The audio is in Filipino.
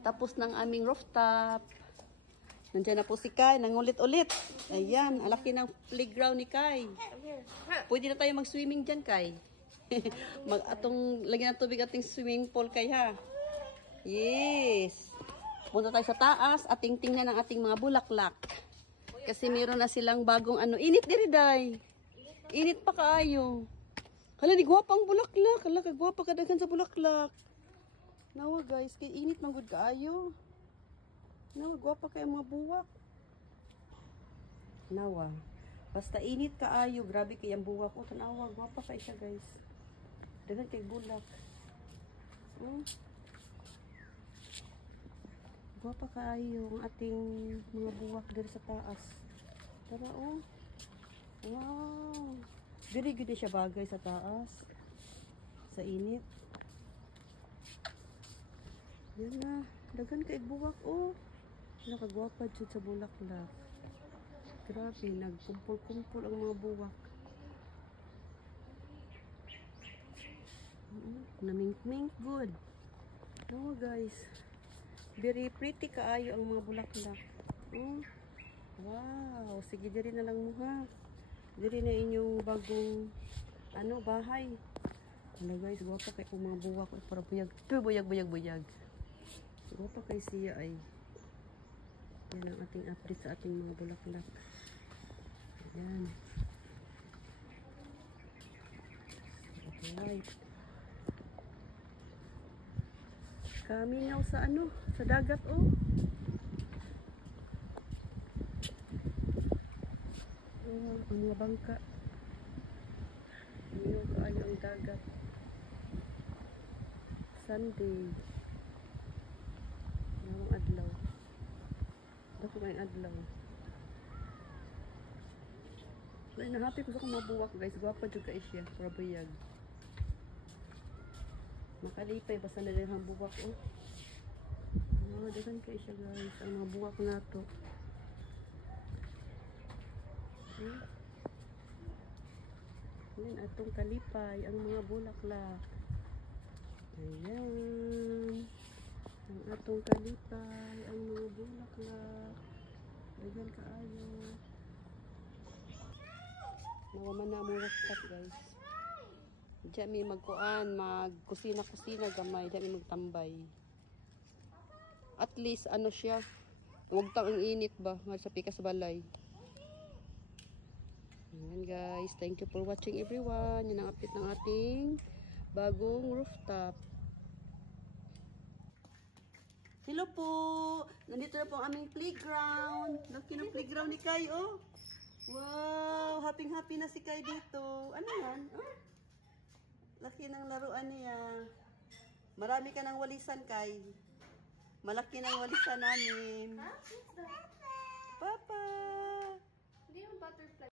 Tapos ng aming rooftop. Nandiyan na po si Kai, nangulit-ulit. Ayan, alaki ng playground ni Kai. Pwede na tayo mag-swimming dyan, Kai. Lagyan ng tubig ating swimming pool, Kai, ha? Yes. Punta tayo sa taas, ating tingnan ang ating mga bulaklak. Kasi meron na silang bagong init diri, day. Init pa kaayo. Hala, di gwapa ang bulaklak. Hala, kagwapa kadagan sa bulaklak. Nawa, guys, kay init man gud kaayo. Nawa, gwapa kay mga buwak. Nawa. Basta init kaayo, grabe kay ang buwak. O, tanawa, gwapa kay siya, guys. Dagan kay bulak. Gwapa kaayo ang ating mga buwak diri sa taas. Tara, oh. Wow. Gudi-gudi siya bagay sa taas. Sa init. Yan na. Dagan kay buwak, oh. Nakagwapa dyan sa bulaklak. Grabe, nagkumpul-kumpul ang mga buwak. Namink-mink good. No, guys. Very pretty kaayo ang mga bulaklak. Wow. Sige, diri na lang mo, ha. Diri na inyong bagong bahay. Wala, guys, gwapa kay kung mga buwak. Para buyag. Buyag. Gwapa kay siya ay. Yan ang ating update sa ating mga bulaklak. Ayan. Alright. Kamingaw sa sa dagat, oh. Ang mga bangka. Kamingaw kaayo ang dagat. Sunday. Ngayong adlaw. Dako ngayong adlaw. Ay, nahappy ko sa kong mabuwak, guys. Gwapa dyan ka isya. Prabuyag. Makalipay. Basta na rin ang buwak, oh. Dagan ka isya, guys. Ang mga buwak na to. Okay. Ayan, atong kalipay. Ang mga bulaklak. Ayan. Ang atong kalipay. Ang mga bulaklak. Dagan kaayo. Nawaman na mo rooftop, guys. Diyan may magkuan, magkusina-kusina gamay, diyan may magtambay. At least siya. Huwag tang ang init ba sa pikas balay. Ayan, guys, thank you for watching, everyone. Yan ang update ng ating bagong rooftop. Hello po. Nandito na po ang aming playground. Laki ng playground ni Kai, oh. Wow, happy na si Kai dito. Ano yan? Oh? Laki ng laruan niya. Marami ka ng walisan, Kai. Malaki ng walisan namin. Papa! Hindi yung butterfly.